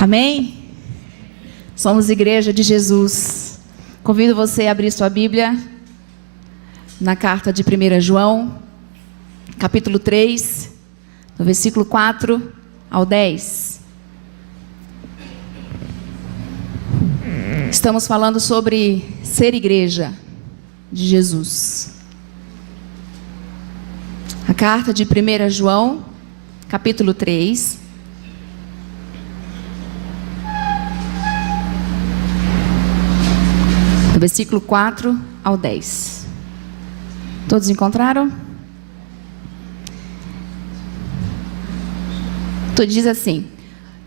Amém? Somos Igreja de Jesus. Convido você a abrir sua Bíblia na carta de 1 João, capítulo 3, no versículo 4 ao 10. Estamos falando sobre ser igreja de Jesus. A carta de 1 João, capítulo 3. Do versículo 4 ao 10. Todos encontraram? Diz assim: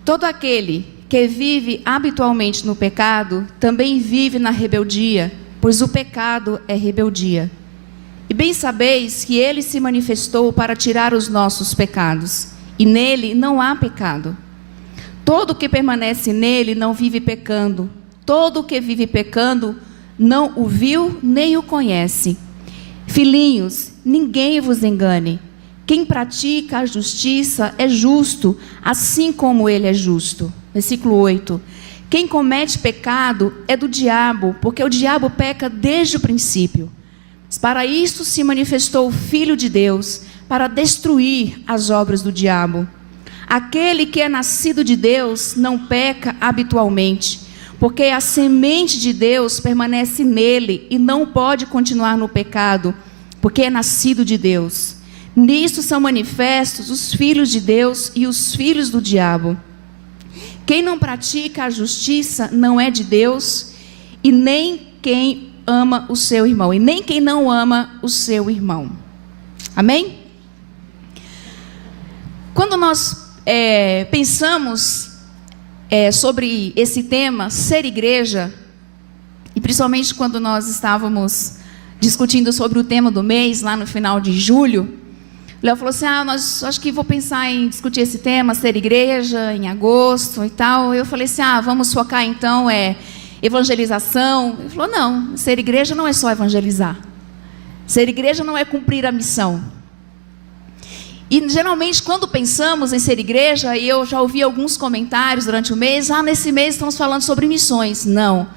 todo aquele que vive habitualmente no pecado, também vive na rebeldia, pois o pecado é rebeldia. E bem sabeis que ele se manifestou para tirar os nossos pecados, e nele não há pecado. Todo o que permanece nele não vive pecando. Todo o que vive pecando não o viu nem o conhece. Filhinhos, ninguém vos engane. Quem pratica a justiça é justo, assim como ele é justo. Versículo 8. Quem comete pecado é do diabo, porque o diabo peca desde o princípio. Mas para isto se manifestou o Filho de Deus, para destruir as obras do diabo. Aquele que é nascido de Deus não peca habitualmente, porque a semente de Deus permanece nele e não pode continuar no pecado, porque é nascido de Deus. Nisto são manifestos os filhos de Deus e os filhos do diabo. Quem não pratica a justiça não é de Deus, e nem quem ama o seu irmão, e nem quem não ama o seu irmão. Amém? Quando nós pensamos sobre esse tema, ser igreja, e principalmente quando nós estávamos discutindo sobre o tema do mês, lá no final de julho, Léo falou assim, acho que vou pensar em discutir esse tema, ser igreja, em agosto e tal. Eu falei assim, vamos focar então, evangelização. Ele falou, não, ser igreja não é só evangelizar. Ser igreja não é cumprir a missão. E geralmente quando pensamos em ser igreja, e eu já ouvi alguns comentários durante o mês, nesse mês estamos falando sobre missões. Não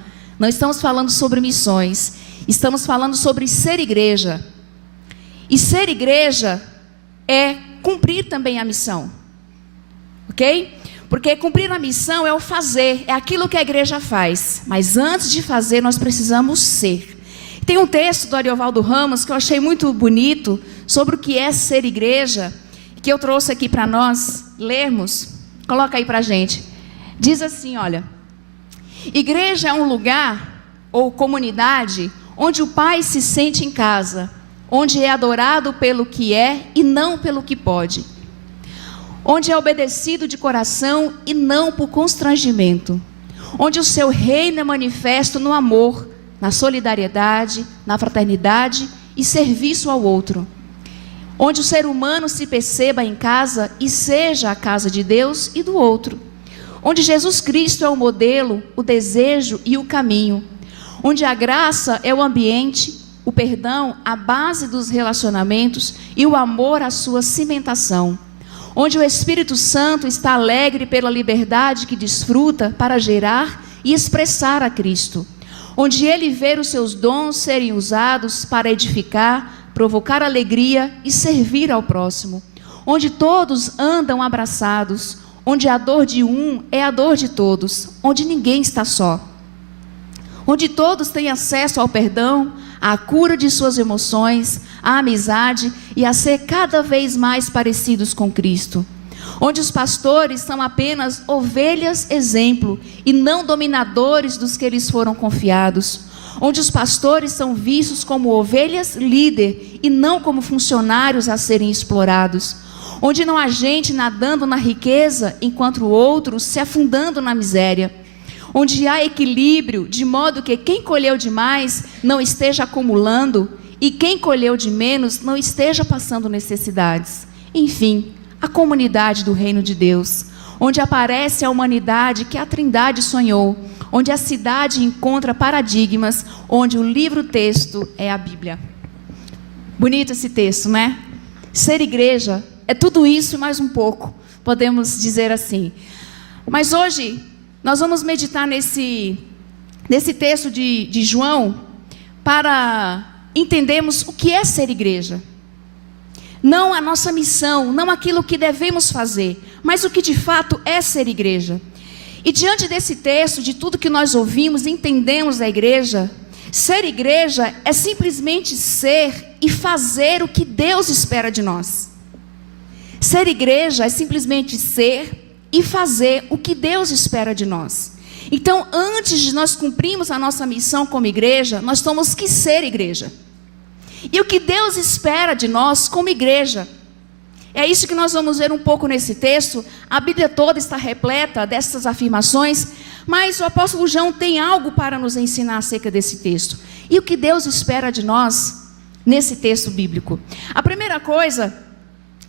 estamos falando sobre missões. Estamos falando sobre ser igreja. E ser igreja é cumprir também a missão. Ok? Porque cumprir a missão é o fazer, é aquilo que a igreja faz. Mas antes de fazer, nós precisamos ser. Tem um texto do Ariovaldo Ramos que eu achei muito bonito sobre o que é ser igreja, que eu trouxe aqui para nós lermos. Coloca aí para a gente. Diz assim, olha: igreja é um lugar ou comunidade onde o Pai se sente em casa, onde é adorado pelo que é e não pelo que pode, onde é obedecido de coração e não por constrangimento, onde o seu reino é manifesto no amor, na solidariedade, na fraternidade e serviço ao outro, onde o ser humano se perceba em casa e seja a casa de Deus e do outro, onde Jesus Cristo é o modelo, o desejo e o caminho, onde a graça é o ambiente, o perdão a base dos relacionamentos e o amor a sua cimentação, onde o Espírito Santo está alegre pela liberdade que desfruta para gerar e expressar a Cristo, onde ele vê os seus dons serem usados para edificar, provocar alegria e servir ao próximo, onde todos andam abraçados, onde a dor de um é a dor de todos, onde ninguém está só, onde todos têm acesso ao perdão, à cura de suas emoções, à amizade e a ser cada vez mais parecidos com Cristo, onde os pastores são apenas ovelhas exemplo e não dominadores dos que lhes foram confiados, onde os pastores são vistos como ovelhas líder e não como funcionários a serem explorados, onde não há gente nadando na riqueza enquanto outros se afundando na miséria, onde há equilíbrio, de modo que quem colheu demais não esteja acumulando e quem colheu de menos não esteja passando necessidades. Enfim, a comunidade do reino de Deus, onde aparece a humanidade que a Trindade sonhou, onde a cidade encontra paradigmas, onde o livro-texto é a Bíblia. Bonito esse texto, né? Ser igreja é tudo isso e mais um pouco, podemos dizer assim. Mas hoje nós vamos meditar nesse texto de João para entendermos o que é ser igreja. Não a nossa missão, não aquilo que devemos fazer, mas o que de fato é ser igreja. E diante desse texto, de tudo que nós ouvimos e entendemos da igreja, ser igreja é simplesmente ser e fazer o que Deus espera de nós. Ser igreja é simplesmente ser e fazer o que Deus espera de nós. Então, antes de nós cumprirmos a nossa missão como igreja, nós temos que ser igreja. E o que Deus espera de nós como igreja, é isso que nós vamos ver um pouco nesse texto. A Bíblia toda está repleta dessas afirmações, mas o apóstolo João tem algo para nos ensinar acerca desse texto. E o que Deus espera de nós nesse texto bíblico? A primeira coisa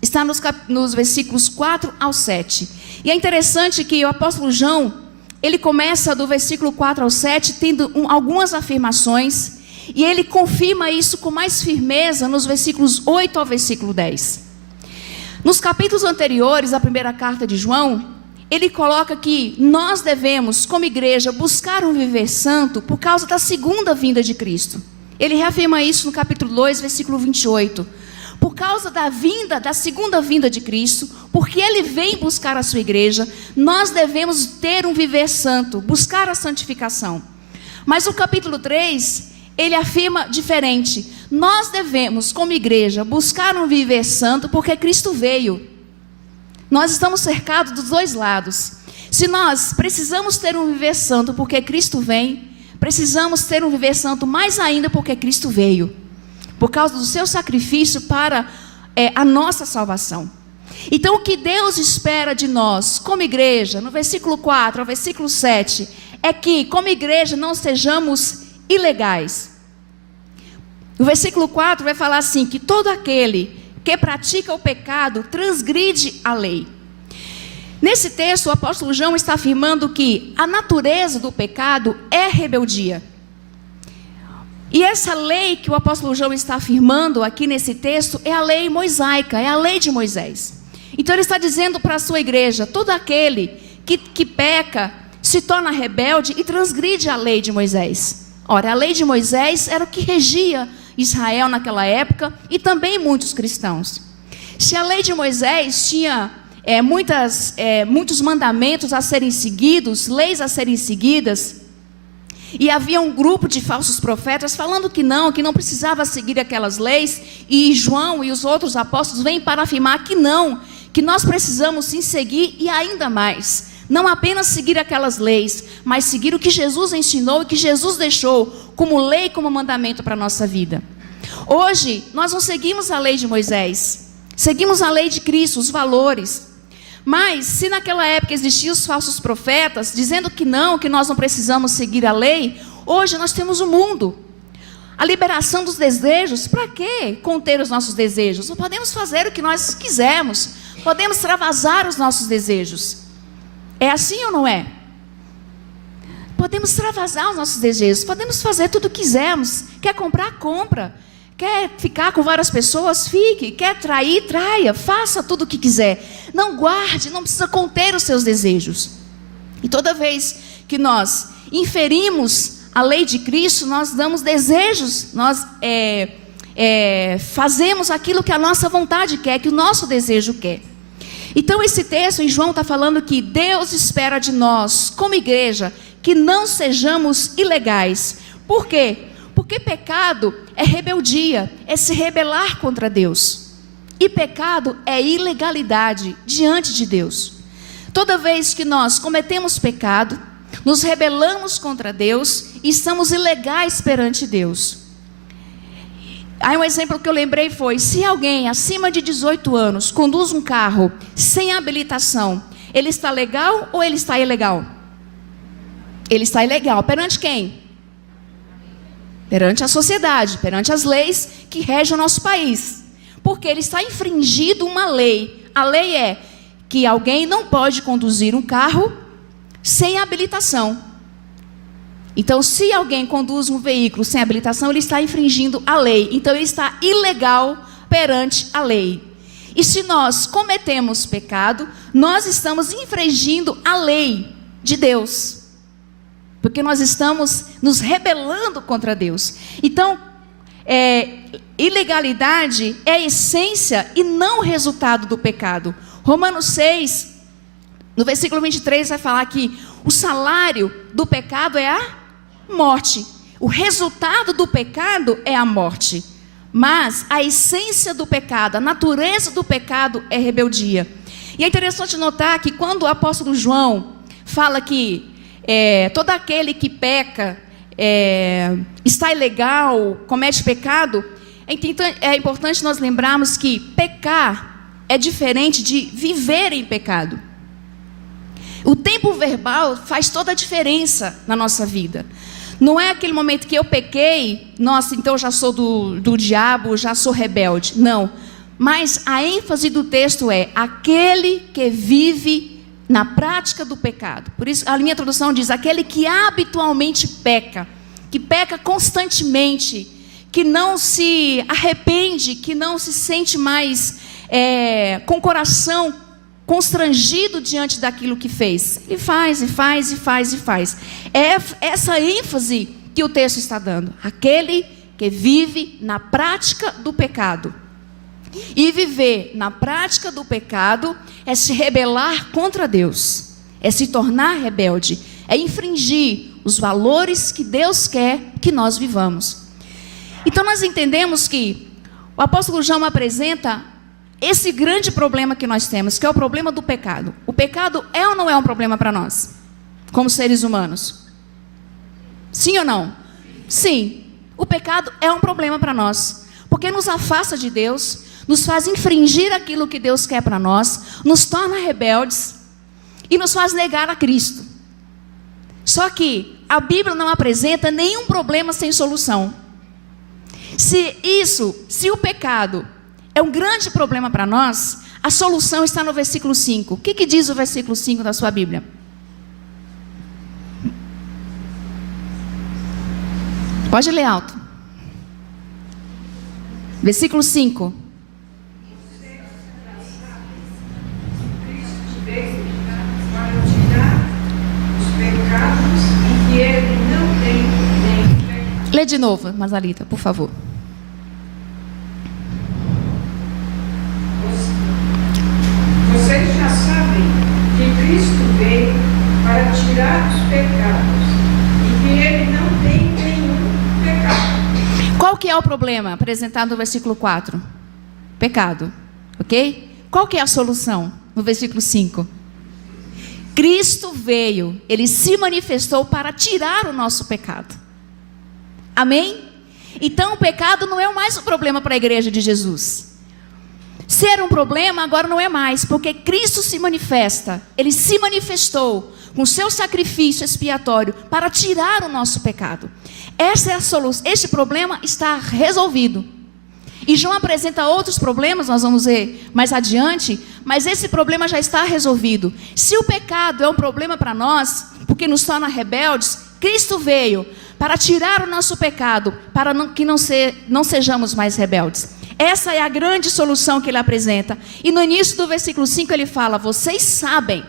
está nos versículos 4 ao 7. E é interessante que o apóstolo João, ele começa do versículo 4 ao 7, tendo algumas afirmações, e ele confirma isso com mais firmeza nos versículos 8 ao versículo 10. Nos capítulos anteriores, a primeira carta de João, ele coloca que nós devemos, como igreja, buscar um viver santo por causa da segunda vinda de Cristo. Ele reafirma isso no capítulo 2, versículo 28. Por causa da segunda vinda de Cristo, porque Ele vem buscar a sua igreja, nós devemos ter um viver santo, buscar a santificação. Mas o capítulo 3, ele afirma diferente. Nós devemos, como igreja, buscar um viver santo, porque Cristo veio. Nós estamos cercados dos dois lados. Se nós precisamos ter um viver santo, porque Cristo vem, precisamos ter um viver santo mais ainda, porque Cristo veio. Por causa do seu sacrifício para a nossa salvação. Então o que Deus espera de nós, como igreja, no versículo 4 ao versículo 7, é que como igreja não sejamos ilegais. O versículo 4 vai falar assim, que todo aquele que pratica o pecado transgride a lei. Nesse texto o apóstolo João está afirmando que a natureza do pecado é rebeldia. E essa lei que o apóstolo João está afirmando aqui nesse texto é a lei mosaica, é a lei de Moisés. Então ele está dizendo para a sua igreja, todo aquele que peca se torna rebelde e transgride a lei de Moisés. Ora, a lei de Moisés era o que regia Israel naquela época e também muitos cristãos. Se a lei de Moisés tinha muitos mandamentos a serem seguidos, leis a serem seguidas, e havia um grupo de falsos profetas falando que não precisava seguir aquelas leis, e João e os outros apóstolos vêm para afirmar que não, que nós precisamos sim seguir e ainda mais. Não apenas seguir aquelas leis, mas seguir o que Jesus ensinou e que Jesus deixou como lei, como mandamento para a nossa vida. Hoje, nós não seguimos a lei de Moisés, seguimos a lei de Cristo, os valores. Mas, se naquela época existiam os falsos profetas, dizendo que nós não precisamos seguir a lei, hoje nós temos o mundo. A liberação dos desejos, para que conter os nossos desejos? Nós podemos fazer o que nós quisermos, podemos extravasar os nossos desejos. É assim ou não é? Podemos extravasar os nossos desejos, podemos fazer tudo o que quisermos. Quer comprar, compra. Quer ficar com várias pessoas, fique. Quer trair, traia. Faça tudo o que quiser. Não guarde, não precisa conter os seus desejos. E toda vez que nós inferimos a lei de Cristo, nós damos desejos, nós fazemos aquilo que a nossa vontade quer, que o nosso desejo quer. Então esse texto em João está falando que Deus espera de nós, como igreja, que não sejamos ilegais. Por quê? Porque pecado é rebeldia, é se rebelar contra Deus. E pecado é ilegalidade diante de Deus. Toda vez que nós cometemos pecado, nos rebelamos contra Deus e estamos ilegais perante Deus. Aí um exemplo que eu lembrei foi, se alguém acima de 18 anos conduz um carro sem habilitação, ele está legal ou ele está ilegal? Ele está ilegal. Perante quem? Perante a sociedade, perante as leis que regem o nosso país. Porque ele está infringindo uma lei. A lei é que alguém não pode conduzir um carro sem habilitação. Então, se alguém conduz um veículo sem habilitação, ele está infringindo a lei. Então, ele está ilegal perante a lei. E se nós cometemos pecado, nós estamos infringindo a lei de Deus. Porque nós estamos nos rebelando contra Deus. Então, ilegalidade é a essência e não o resultado do pecado. Romanos 6, no versículo 23, vai falar que o salário do pecado é a morte. O resultado do pecado é a morte. Mas a essência do pecado, a natureza do pecado é rebeldia. E é interessante notar que quando o apóstolo João fala que todo aquele que peca, está ilegal, comete pecado, é importante nós lembrarmos que pecar é diferente de viver em pecado. O tempo verbal faz toda a diferença na nossa vida. Não é aquele momento que eu pequei, nossa, então eu já sou do diabo, já sou rebelde. Não. Mas a ênfase do texto é aquele que vive na prática do pecado. Por isso a minha tradução diz, aquele que habitualmente peca, que peca constantemente, que não se arrepende, que não se sente mais com o coração constrangido diante daquilo que fez. Ele faz, e faz, e faz, e faz. É essa ênfase que o texto está dando. Aquele que vive na prática do pecado. E viver na prática do pecado é se rebelar contra Deus. É se tornar rebelde. É infringir os valores que Deus quer que nós vivamos. Então nós entendemos que o apóstolo João apresenta esse grande problema que nós temos, que é o problema do pecado. O pecado é ou não é um problema para nós, como seres humanos? Sim ou não? Sim. O pecado é um problema para nós, porque nos afasta de Deus, nos faz infringir aquilo que Deus quer para nós, nos torna rebeldes e nos faz negar a Cristo. Só que a Bíblia não apresenta nenhum problema sem solução. Se o pecado é um grande problema para nós, a solução está no versículo 5. O que diz o versículo 5 da sua Bíblia? Pode ler alto. Versículo 5. Lê de novo, Mazalita, por favor. Vocês já sabem que Cristo veio para tirar os pecados e que Ele não tem nenhum pecado. Qual que é o problema apresentado no versículo 4? Pecado, ok? Qual que é a solução no versículo 5? Cristo veio, Ele se manifestou para tirar o nosso pecado. Amém? Então o pecado não é mais um problema para a igreja de Jesus. Ser um problema agora não é mais, porque Cristo se manifesta. Ele se manifestou com seu sacrifício expiatório para tirar o nosso pecado. Essa é a solução. Este problema está resolvido. E João apresenta outros problemas, nós vamos ver mais adiante, mas esse problema já está resolvido. Se o pecado é um problema para nós, porque nos torna rebeldes, Cristo veio para tirar o nosso pecado, para que não sejamos mais rebeldes. Essa é a grande solução que ele apresenta. E no início do versículo 5 ele fala, vocês sabem.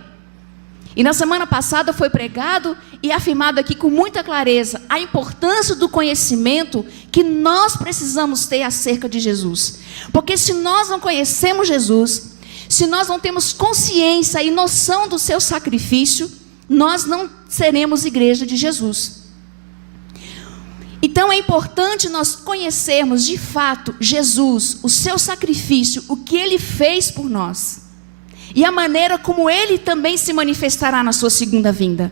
E na semana passada foi pregado e afirmado aqui com muita clareza a importância do conhecimento que nós precisamos ter acerca de Jesus. Porque se nós não conhecemos Jesus, se nós não temos consciência e noção do seu sacrifício, nós não seremos igreja de Jesus. Então é importante nós conhecermos de fato Jesus, o seu sacrifício, o que Ele fez por nós. E a maneira como Ele também se manifestará na sua segunda vinda.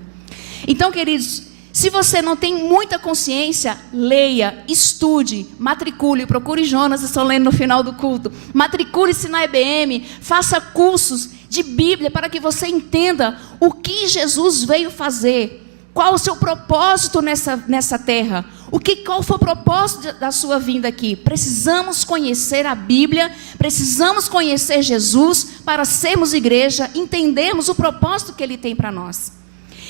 Então, queridos, se você não tem muita consciência, leia, estude, matricule, procure Jonas, estou lendo no final do culto. Matricule-se na EBM, faça cursos de Bíblia para que você entenda o que Jesus veio fazer. Qual o seu propósito nessa terra? Qual foi o propósito da sua vinda aqui? Precisamos conhecer a Bíblia, precisamos conhecer Jesus para sermos igreja, entendermos o propósito que Ele tem para nós.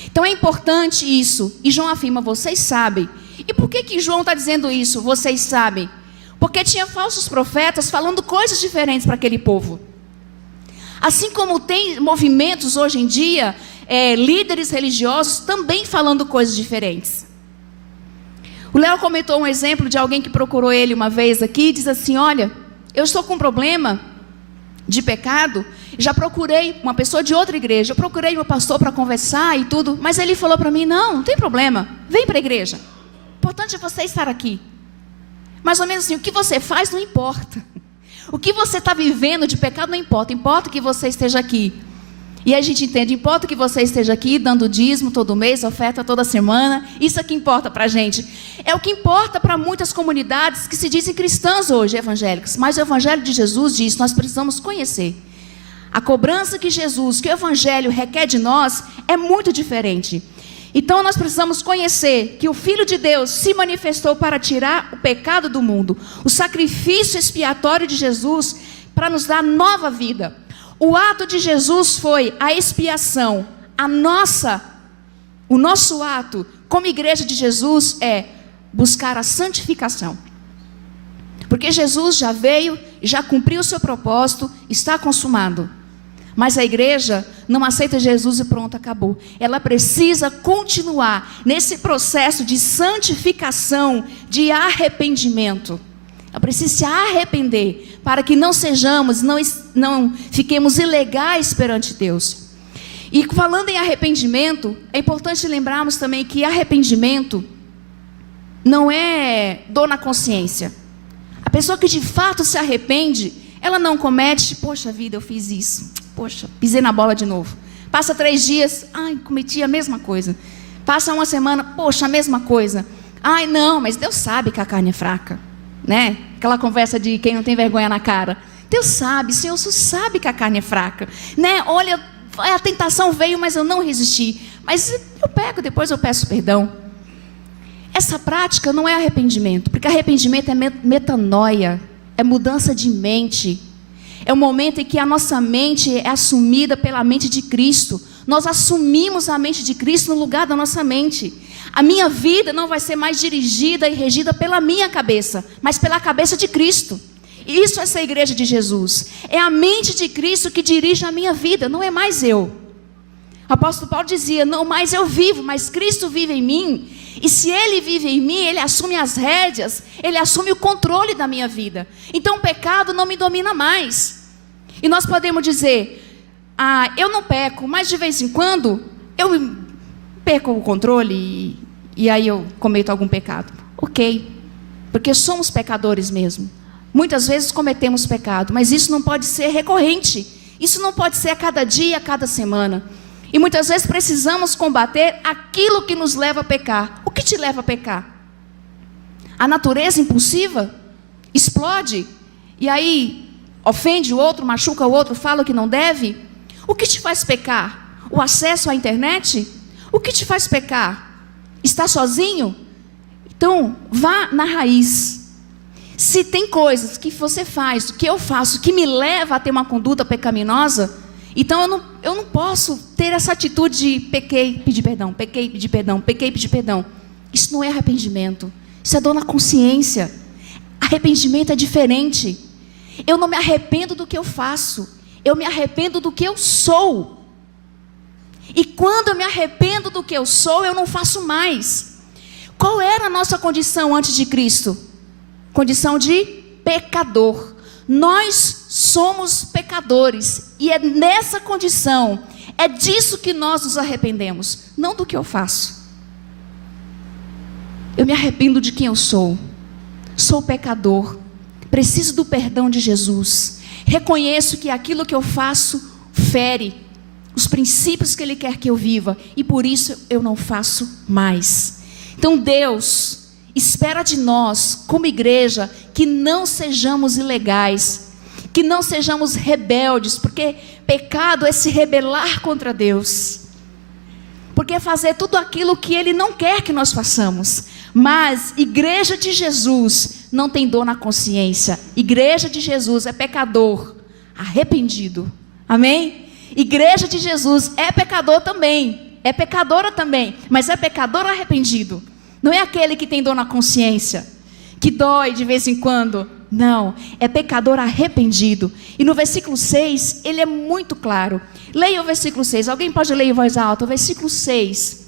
Então é importante isso. E João afirma, vocês sabem. E por que João está dizendo isso? Vocês sabem. Porque tinha falsos profetas falando coisas diferentes para aquele povo. Assim como tem movimentos hoje em dia, líderes religiosos também falando coisas diferentes. O Léo comentou um exemplo de alguém que procurou ele uma vez aqui, e diz assim: olha, eu estou com um problema de pecado, já procurei uma pessoa de outra igreja, eu procurei meu pastor para conversar e tudo, mas ele falou para mim: não tem problema, vem para a igreja, o importante é você estar aqui. Mais ou menos assim, o que você faz não importa, o que você está vivendo de pecado não importa, importa que você esteja aqui. E a gente entende, importa que você esteja aqui dando dízimo todo mês, oferta toda semana, isso é que importa para a gente. É o que importa para muitas comunidades que se dizem cristãs hoje, evangélicas. Mas o Evangelho de Jesus diz, nós precisamos conhecer. A cobrança que Jesus, que o Evangelho requer de nós é muito diferente. Então nós precisamos conhecer que o Filho de Deus se manifestou para tirar o pecado do mundo. O sacrifício expiatório de Jesus para nos dar nova vida. O ato de Jesus foi a expiação. O nosso ato como igreja de Jesus é buscar a santificação. Porque Jesus já veio, já cumpriu o seu propósito, está consumado. Mas a igreja não aceita Jesus e pronto, acabou. Ela precisa continuar nesse processo de santificação, de arrependimento. Ela precisa se arrepender para que não sejamos, não fiquemos ilegais perante Deus. E falando em arrependimento, é importante lembrarmos também que arrependimento não é dor na consciência. A pessoa que de fato se arrepende, ela não comete, poxa vida, eu fiz isso, poxa, pisei na bola de novo. Passa 3 dias, ai, cometi a mesma coisa. Passa 1 semana, poxa, a mesma coisa. Ai, não, mas Deus sabe que a carne é fraca. Né? Aquela conversa de quem não tem vergonha na cara. Deus sabe, Senhor sabe que a carne é fraca, né? Olha, a tentação veio, mas eu não resisti, mas eu peco, depois eu peço perdão. Essa prática não é arrependimento, porque arrependimento é metanoia, é mudança de mente, é o momento em que a nossa mente é assumida pela mente de Cristo. Nós assumimos a mente de Cristo no lugar da nossa mente. A minha vida não vai ser mais dirigida e regida pela minha cabeça, mas pela cabeça de Cristo. E isso é ser igreja de Jesus. É a mente de Cristo que dirige a minha vida, não é mais eu. O apóstolo Paulo dizia, não mais eu vivo, mas Cristo vive em mim. E se Ele vive em mim, Ele assume as rédeas, Ele assume o controle da minha vida. Então o pecado não me domina mais. E nós podemos dizer, eu não peco, mas de vez em quando eu perco o controle e aí eu cometo algum pecado. Ok, porque somos pecadores mesmo. Muitas vezes cometemos pecado, mas isso não pode ser recorrente. Isso não pode ser a cada dia, a cada semana. E muitas vezes precisamos combater aquilo que nos leva a pecar. O que te leva a pecar? A natureza impulsiva? Explode? E aí ofende o outro, machuca o outro, fala o que não deve? O que te faz pecar? O acesso à internet? O que te faz pecar? Está sozinho? Então, vá na raiz. Se tem coisas que você faz, que eu faço, que me leva a ter uma conduta pecaminosa, então eu não posso ter essa atitude de pequei, pedir perdão, pequei, pedir perdão, pequei, pedir perdão. Isso não é arrependimento, isso é dor na consciência. Arrependimento é diferente. Eu não me arrependo do que eu faço, eu me arrependo do que eu sou. E quando eu me arrependo do que eu sou, eu não faço mais. Qual era a nossa condição antes de Cristo? Condição de pecador. Nós somos pecadores. E é nessa condição, é disso que nós nos arrependemos. Não do que eu faço. Eu me arrependo de quem eu sou. Sou pecador. Preciso do perdão de Jesus. Reconheço que aquilo que eu faço fere os princípios que Ele quer que eu viva. E por isso eu não faço mais. Então Deus espera de nós, como igreja, que não sejamos ilegais, que não sejamos rebeldes, porque pecado é se rebelar contra Deus, porque é fazer tudo aquilo que Ele não quer que nós façamos. Mas igreja de Jesus não tem dor na consciência. Igreja de Jesus é pecador arrependido. Amém? Igreja de Jesus é pecador também, é pecadora também, mas é pecador arrependido. Não é aquele que tem dor na consciência, que dói de vez em quando. Não, é pecador arrependido. E no versículo 6, ele é muito claro. Leia o versículo 6. Alguém pode ler em voz alta? O versículo 6.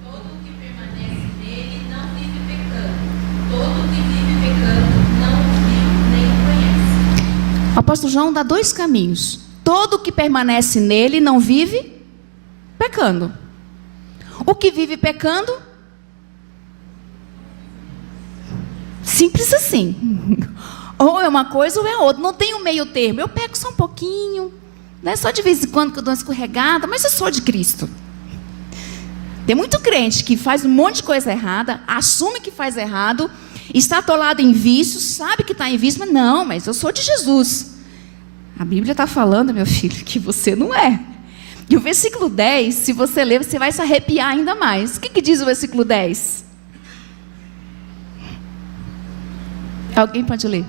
Todo o que permanece nele não vive pecando. Todo o que vive pecando não o viu nem o conhece. O apóstolo João dá 2 caminhos. Todo o que permanece nele não vive pecando. O que vive pecando, simples assim. Ou é uma coisa ou é outra. Não tem um meio termo. Eu peco só um pouquinho, né? Só de vez em quando que eu dou uma escorregada, mas eu sou de Cristo. Tem muito crente que faz um monte de coisa errada, assume que faz errado, está atolado em vícios, sabe que está em vício, mas eu sou de Jesus. A Bíblia está falando, meu filho, que você não é. E o versículo 10, se você ler, você vai se arrepiar ainda mais. O que diz o versículo 10? Alguém pode ler?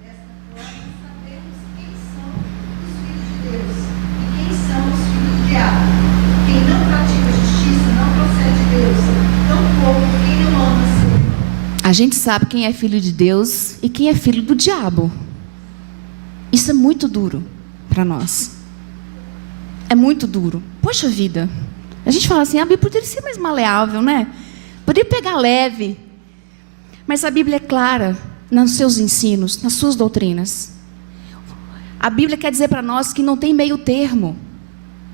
Desta forma, sabemos quem são os filhos de Deus e quem são os filhos do diabo. Quem não pratica justiça não procede de Deus, tampouco quem não ama seu irmão. A gente sabe quem é filho de Deus e quem é filho do diabo. Isso é muito duro para nós. É muito duro. Poxa vida. A gente fala assim, a Bíblia poderia ser mais maleável, né? Poderia pegar leve. Mas a Bíblia é clara nos seus ensinos, nas suas doutrinas. A Bíblia quer dizer para nós que não tem meio termo.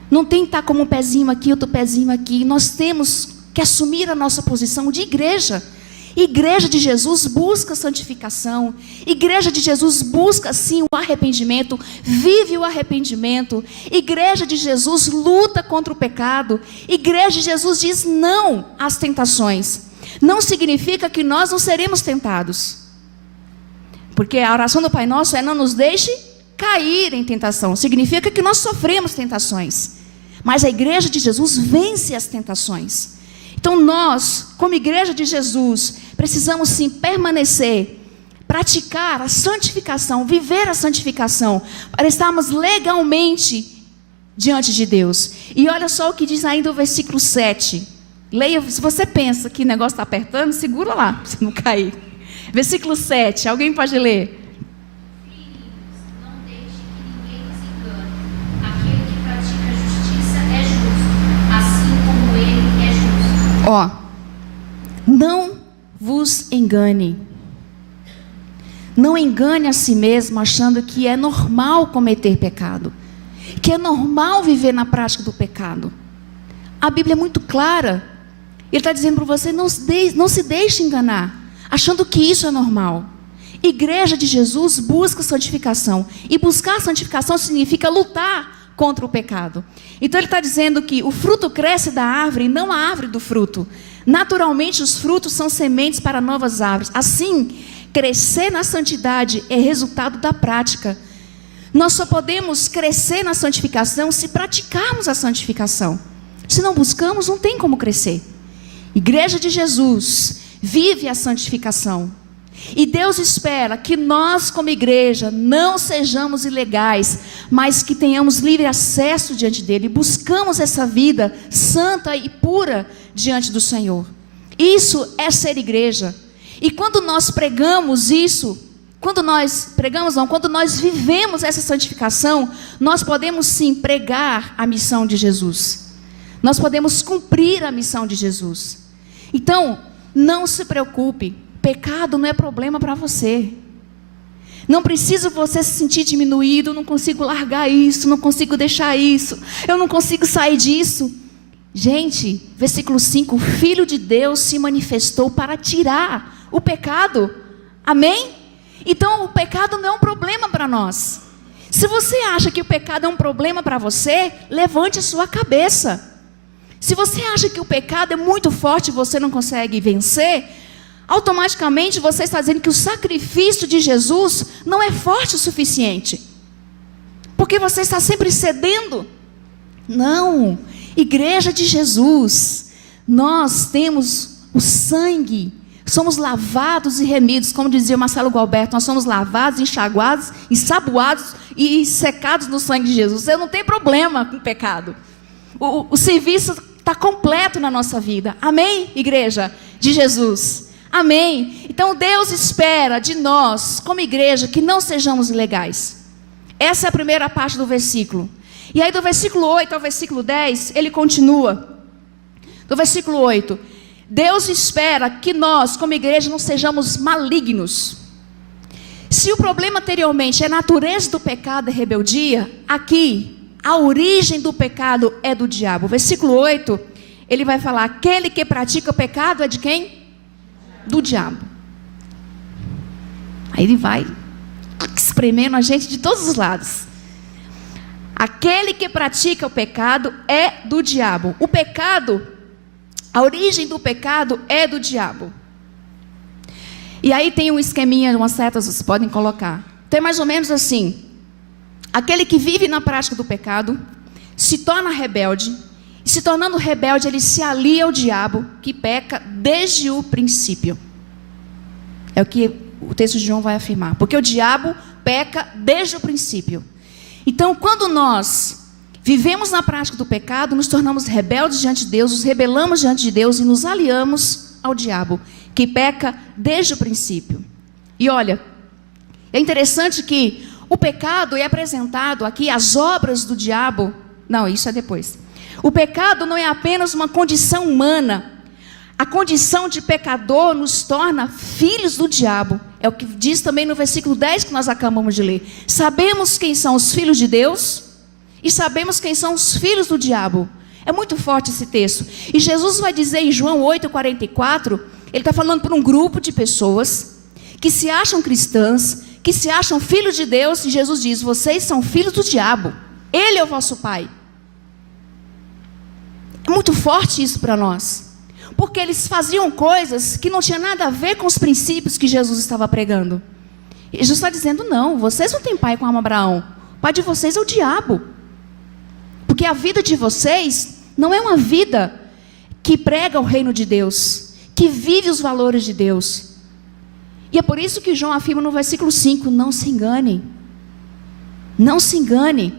Não tem que estar como um pezinho aqui, outro pezinho aqui. Nós temos que assumir a nossa posição de igreja. Igreja de Jesus busca santificação. Igreja de Jesus busca sim o arrependimento, vive o arrependimento. Igreja de Jesus luta contra o pecado. Igreja de Jesus diz não às tentações. Não significa que nós não seremos tentados. Porque a oração do Pai Nosso é: não nos deixe cair em tentação. Significa que nós sofremos tentações. Mas a igreja de Jesus vence as tentações. Então nós, como igreja de Jesus, precisamos sim permanecer, praticar a santificação, viver a santificação, para estarmos legalmente diante de Deus. E olha só o que diz ainda o versículo 7. Leia, se você pensa que o negócio está apertando, segura lá, para você não cair. Versículo 7, alguém pode ler? Não deixe que ninguém nos engane. Aquele que pratica a justiça é justo, assim como ele é justo. Ó, não vos engane. Não engane a si mesmo achando que é normal cometer pecado, que é normal viver na prática do pecado. A Bíblia é muito clara. Ele está dizendo para você: não se deixe enganar, achando que isso é normal. Igreja de Jesus busca santificação. E buscar santificação significa lutar contra o pecado. Então ele está dizendo que o fruto cresce da árvore e não a árvore do fruto. Naturalmente os frutos são sementes para novas árvores. Assim, crescer na santidade é resultado da prática. Nós só podemos crescer na santificação se praticarmos a santificação. Se não buscamos, não tem como crescer. Igreja de Jesus vive a santificação. E Deus espera que nós, como igreja, não sejamos ilegais, mas que tenhamos livre acesso diante dele, e buscamos essa vida santa e pura diante do Senhor. Isso é ser igreja. E quando nós pregamos isso, quando nós vivemos essa santificação, nós podemos sim pregar a missão de Jesus. Nós podemos cumprir a missão de Jesus. Então, não se preocupe. Pecado não é problema para você. Não precisa você se sentir diminuído. Não consigo largar isso, não consigo deixar isso, eu não consigo sair disso. Gente, versículo 5: o Filho de Deus se manifestou para tirar o pecado. Amém? Então o pecado não é um problema para nós. Se você acha que o pecado é um problema para você, levante a sua cabeça. Se você acha que o pecado é muito forte e você não consegue vencer, automaticamente você está dizendo que o sacrifício de Jesus não é forte o suficiente, porque você está sempre cedendo. Não, igreja de Jesus, nós temos o sangue, somos lavados e remidos, como dizia Marcelo Gualberto, nós somos lavados, enxaguados, ensaboados e secados no sangue de Jesus. Você não tem problema com o pecado. O serviço está completo na nossa vida. Amém, igreja de Jesus? Amém? Então Deus espera de nós, como igreja, que não sejamos ilegais. Essa é a primeira parte do versículo. E aí do versículo 8 ao versículo 10, ele continua. Do versículo 8, Deus espera que nós, como igreja, não sejamos malignos. Se o problema anteriormente é a natureza do pecado e rebeldia, aqui, a origem do pecado é do diabo. Versículo 8, ele vai falar, aquele que pratica o pecado é de quem? Do diabo. Aí ele vai espremendo a gente de todos os lados. Aquele que pratica o pecado é do diabo. O pecado, a origem do pecado é do diabo. E aí tem um esqueminha, umas setas, vocês podem colocar. Tem mais ou menos assim: aquele que vive na prática do pecado se torna rebelde, e se tornando rebelde, ele se alia ao diabo, que peca desde o princípio. É o que o texto de João vai afirmar. Porque o diabo peca desde o princípio. Então, quando nós vivemos na prática do pecado, nos tornamos rebeldes diante de Deus, nos rebelamos diante de Deus e nos aliamos ao diabo, que peca desde o princípio. E olha, é interessante que o pecado é apresentado aqui, as obras do diabo. Não, isso é depois. O pecado não é apenas uma condição humana. A condição de pecador nos torna filhos do diabo. É o que diz também no versículo 10 que nós acabamos de ler. Sabemos quem são os filhos de Deus e sabemos quem são os filhos do diabo. É muito forte esse texto. E Jesus vai dizer em João 8,44, ele está falando para um grupo de pessoas que se acham cristãs, que se acham filhos de Deus, e Jesus diz, vocês são filhos do diabo. Ele é o vosso pai. É muito forte isso para nós. Porque eles faziam coisas que não tinham nada a ver com os princípios que Jesus estava pregando. E Jesus está dizendo, não, vocês não têm pai como Abraão. O pai de vocês é o diabo. Porque a vida de vocês não é uma vida que prega o reino de Deus, que vive os valores de Deus. E é por isso que João afirma no versículo 5, não se enganem. Não se enganem.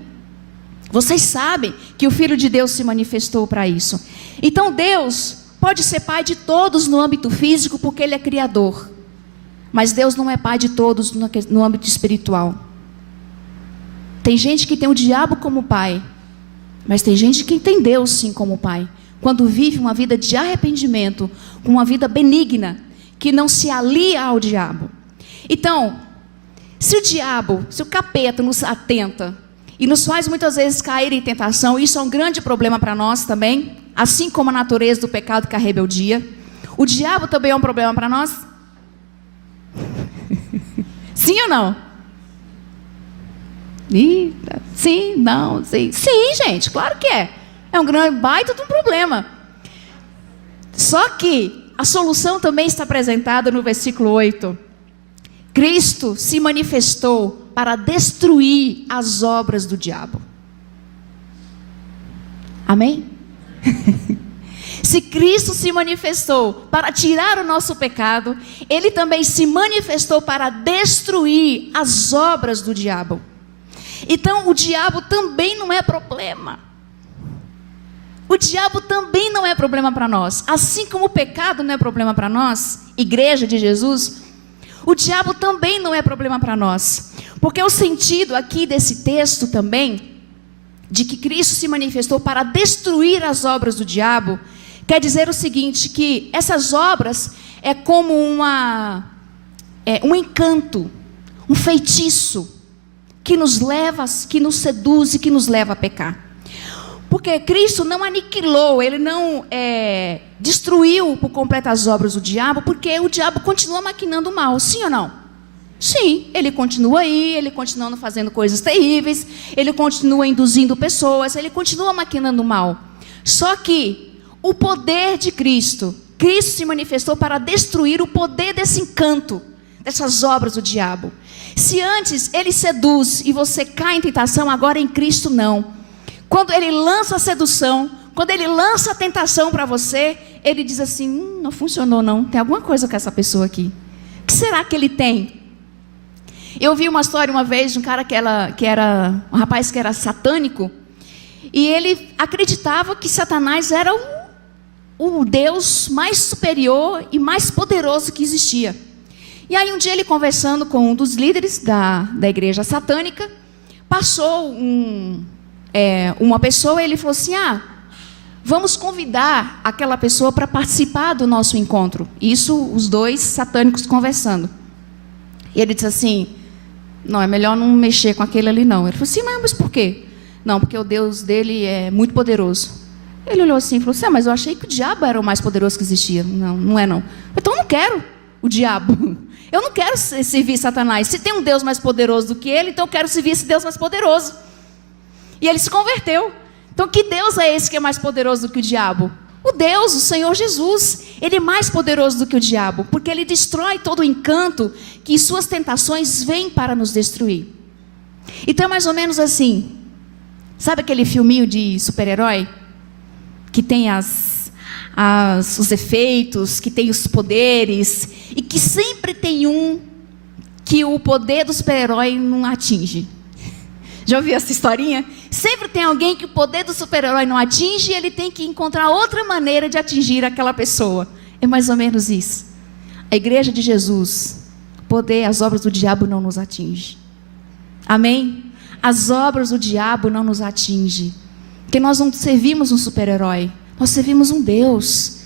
Vocês sabem que o Filho de Deus se manifestou para isso. Então Deus pode ser pai de todos no âmbito físico, porque Ele é criador. Mas Deus não é pai de todos no âmbito espiritual. Tem gente que tem o diabo como pai, mas tem gente que tem Deus sim como pai. Quando vive uma vida de arrependimento, com uma vida benigna, que não se alia ao diabo. Então, se o diabo, se o capeta nos atenta e nos faz muitas vezes cair em tentação, isso é um grande problema para nós também, assim como a natureza do pecado que é a rebeldia. O diabo também é um problema para nós? Sim ou não? Sim, não, sim. Sim, gente, claro que é. É um grande baita de um problema. Só que a solução também está apresentada no versículo 8. Cristo se manifestou para destruir as obras do diabo. Amém? Se Cristo se manifestou para tirar o nosso pecado, Ele também se manifestou para destruir as obras do diabo. Então o diabo também não é problema. O diabo também não é problema para nós. Assim como o pecado não é problema para nós, igreja de Jesus, o diabo também não é problema para nós. Porque o sentido aqui desse texto também, de que Cristo se manifestou para destruir as obras do diabo, quer dizer o seguinte, que essas obras é como um encanto, um feitiço, que nos leva, que nos seduz e que nos leva a pecar. Porque Cristo não aniquilou, Ele não destruiu por completo as obras do diabo, porque o diabo continua maquinando mal, sim ou não? Sim, ele continua aí, ele continua fazendo coisas terríveis, ele continua induzindo pessoas, ele continua maquinando mal. Só que o poder de Cristo, Cristo se manifestou para destruir o poder desse encanto, dessas obras do diabo. Se antes ele seduz e você cai em tentação, agora em Cristo não. Quando ele lança a sedução, quando ele lança a tentação para você, ele diz assim, não funcionou não, tem alguma coisa com essa pessoa aqui. O que será que ele tem? Eu vi uma história uma vez de um cara que era um rapaz que era satânico, e ele acreditava que Satanás era o Deus mais superior e mais poderoso que existia. E aí um dia ele, conversando com um dos líderes da igreja satânica, passou uma pessoa e ele falou assim: vamos convidar aquela pessoa para participar do nosso encontro. Isso, os dois satânicos conversando. E ele disse assim: não, é melhor não mexer com aquele ali não. Ele falou assim: mas por quê? Não, porque o Deus dele é muito poderoso. Ele olhou assim e falou assim: mas eu achei que o diabo era o mais poderoso que existia. Não, não é não. Então eu não quero o diabo. Eu não quero servir Satanás. Se tem um Deus mais poderoso do que ele, então eu quero servir esse Deus mais poderoso. E ele se converteu. Então que Deus é esse que é mais poderoso do que o diabo? O Deus, o Senhor Jesus. Ele é mais poderoso do que o diabo, porque ele destrói todo o encanto que suas tentações vêm para nos destruir. Então é mais ou menos assim. Sabe aquele filminho de super-herói? Que tem os efeitos, que tem os poderes, e que sempre tem um que o poder do super-herói não atinge. Já ouviu essa historinha? Sempre tem alguém que o poder do super-herói não atinge e ele tem que encontrar outra maneira de atingir aquela pessoa. É mais ou menos isso. A igreja de Jesus, o poder, as obras do diabo não nos atinge. Amém? As obras do diabo não nos atingem. Porque nós não servimos um super-herói. Nós servimos um Deus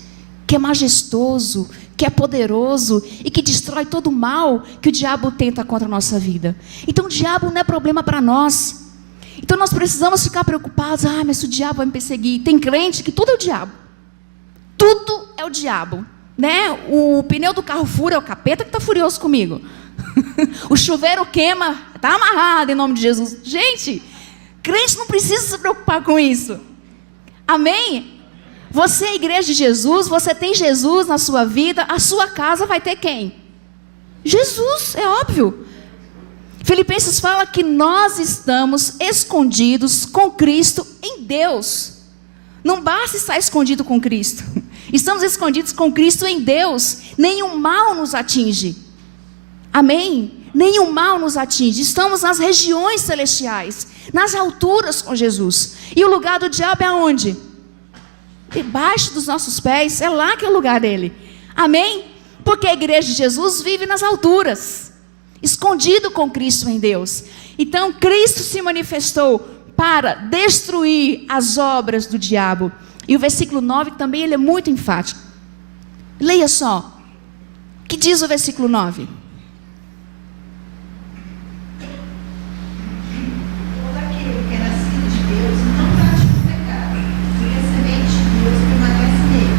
que é majestoso, que é poderoso e que destrói todo o mal que o diabo tenta contra a nossa vida. Então o diabo não é problema para nós. Então nós precisamos ficar preocupados: mas o diabo vai me perseguir. Tem crente que tudo é o diabo. Tudo é o diabo, né? O pneu do carro fura, é o capeta que está furioso comigo. O chuveiro queima, está amarrado em nome de Jesus. Gente, crente não precisa se preocupar com isso. Amém? Você é a igreja de Jesus, você tem Jesus na sua vida, a sua casa vai ter quem? Jesus, é óbvio. Filipenses fala que nós estamos escondidos com Cristo em Deus. Não basta estar escondido com Cristo. Estamos escondidos com Cristo em Deus. Nenhum mal nos atinge. Amém? Nenhum mal nos atinge. Estamos nas regiões celestiais, nas alturas com Jesus. E o lugar do diabo é aonde? Debaixo dos nossos pés. É lá que é o lugar dele. Amém? Porque a igreja de Jesus vive nas alturas, escondido com Cristo em Deus. Então Cristo se manifestou para destruir as obras do diabo. E o versículo 9 também ele é muito enfático. Leia só. O que diz o versículo 9? Todo aquele que é nascido de Deus não pratica o pecado, porque a semente de Deus permanece nele.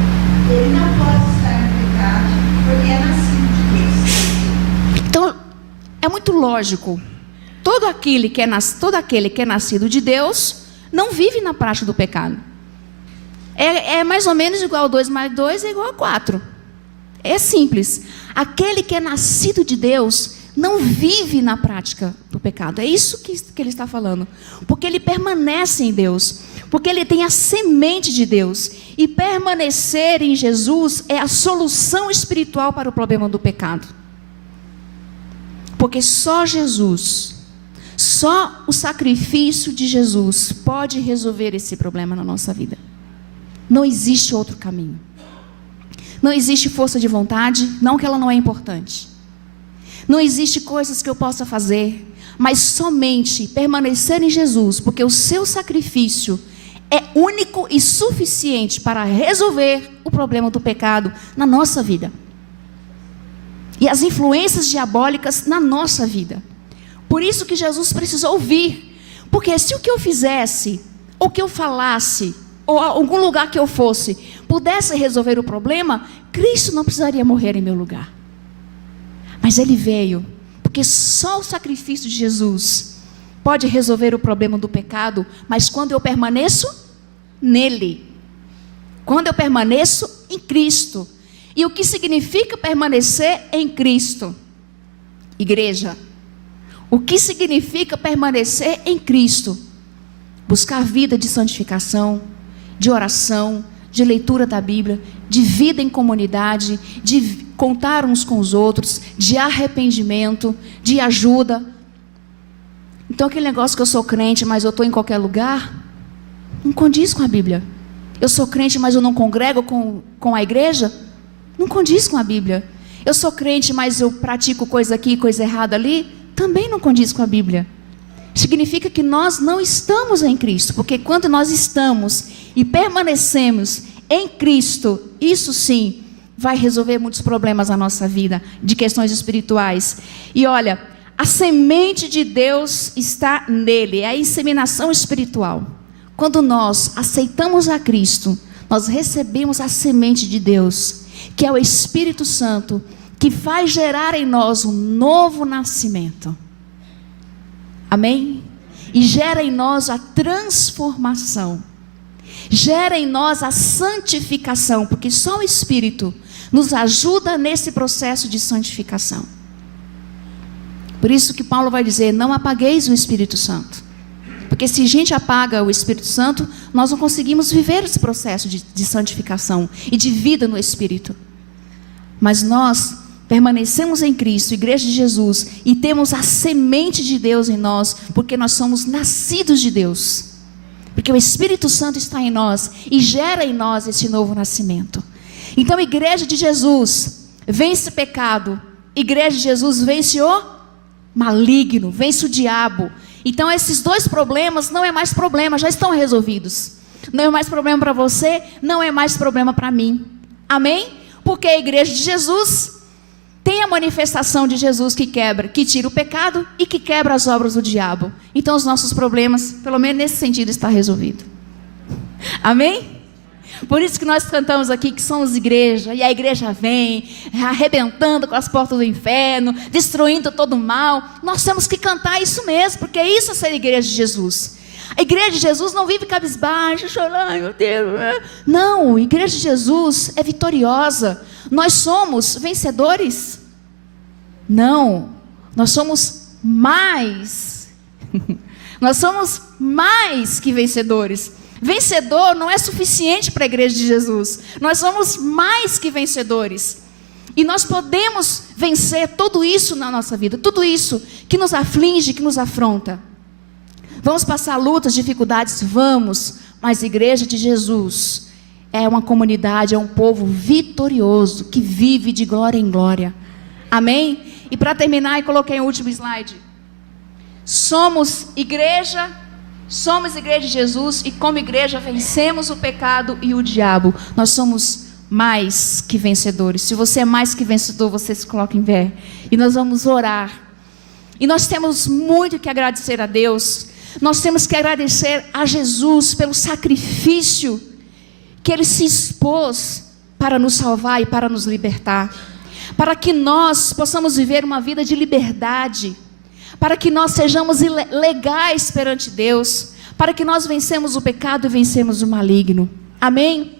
Ele não pode estar no pecado, porque é nascido de Deus. Então, é muito lógico. Todo aquele que é nascido de Deus não vive na prática do pecado. É mais ou menos igual 2 mais 2 é igual a 4. É simples. Aquele que é nascido de Deus não vive na prática do pecado. É isso que ele está falando. Porque ele permanece em Deus. Porque ele tem a semente de Deus. E permanecer em Jesus é a solução espiritual para o problema do pecado. Porque só Jesus, só o sacrifício de Jesus pode resolver esse problema na nossa vida. Não existe outro caminho. Não existe força de vontade, não que ela não é importante. Não existe coisas que eu possa fazer, mas somente permanecer em Jesus, porque o seu sacrifício é único e suficiente para resolver o problema do pecado na nossa vida. E as influências diabólicas na nossa vida. Por isso que Jesus precisou vir. Porque se o que eu fizesse, ou que eu falasse, ou algum lugar que eu fosse, pudesse resolver o problema, Cristo não precisaria morrer em meu lugar. Mas Ele veio, porque só o sacrifício de Jesus pode resolver o problema do pecado, mas quando eu permaneço nele, quando eu permaneço em Cristo. E o que significa permanecer em Cristo? Igreja, o que significa permanecer em Cristo? Buscar vida de santificação, de oração, de leitura da Bíblia, de vida em comunidade, de contar uns com os outros, de arrependimento, de ajuda. Então aquele negócio que eu sou crente, mas eu estou em qualquer lugar, não condiz com a Bíblia. Eu sou crente, mas eu não congrego com a igreja? Não condiz com a Bíblia. Eu sou crente, mas eu pratico coisa aqui, coisa errada ali? Também não condiz com a Bíblia. Significa que nós não estamos em Cristo, porque quando nós estamos e permanecemos em Cristo, isso sim vai resolver muitos problemas na nossa vida, de questões espirituais. E olha, a semente de Deus está nele, é a inseminação espiritual. Quando nós aceitamos a Cristo, nós recebemos a semente de Deus, que é o Espírito Santo, que faz gerar em nós um novo nascimento. Amém? E gera em nós a transformação. Gera em nós a santificação, porque só o Espírito nos ajuda nesse processo de santificação. Por isso que Paulo vai dizer, não apagueis o Espírito Santo. Porque se a gente apaga o Espírito Santo, nós não conseguimos viver esse processo de santificação e de vida no Espírito. Mas nós permanecemos em Cristo, Igreja de Jesus, e temos a semente de Deus em nós, porque nós somos nascidos de Deus. Porque o Espírito Santo está em nós e gera em nós esse novo nascimento. Então, Igreja de Jesus, vence o pecado. Igreja de Jesus, vence o maligno, vence o diabo. Então, esses dois problemas não é mais problema, já estão resolvidos. Não é mais problema para você, não é mais problema para mim. Amém? Porque a Igreja de Jesus tem a manifestação de Jesus que quebra, que tira o pecado e que quebra as obras do diabo. Então os nossos problemas, pelo menos nesse sentido, está resolvido. Amém? Por isso que nós cantamos aqui que somos igreja, e a igreja vem arrebentando com as portas do inferno, destruindo todo o mal. Nós temos que cantar isso mesmo, porque é isso ser igreja de Jesus. A igreja de Jesus não vive cabisbaixa, chorando, ai meu Deus. Não, a igreja de Jesus é vitoriosa. Nós somos vencedores? Não, nós somos mais. Nós somos mais que vencedores. Vencedor não é suficiente para a igreja de Jesus. Nós somos mais que vencedores. E nós podemos vencer tudo isso na nossa vida, tudo isso que nos aflige, que nos afronta. Vamos passar lutas, dificuldades? Vamos, mas a igreja de Jesus é uma comunidade, é um povo vitorioso, que vive de glória em glória. Amém? E para terminar, eu coloquei o último slide. Somos igreja de Jesus, e como igreja vencemos o pecado e o diabo. Nós somos mais que vencedores. Se você é mais que vencedor, você se coloca em pé. E nós vamos orar. E nós temos muito que agradecer a Deus. Nós temos que agradecer a Jesus pelo sacrifício que Ele se expôs para nos salvar e para nos libertar. Para que nós possamos viver uma vida de liberdade. Para que nós sejamos legais perante Deus. Para que nós vencemos o pecado e vencemos o maligno. Amém?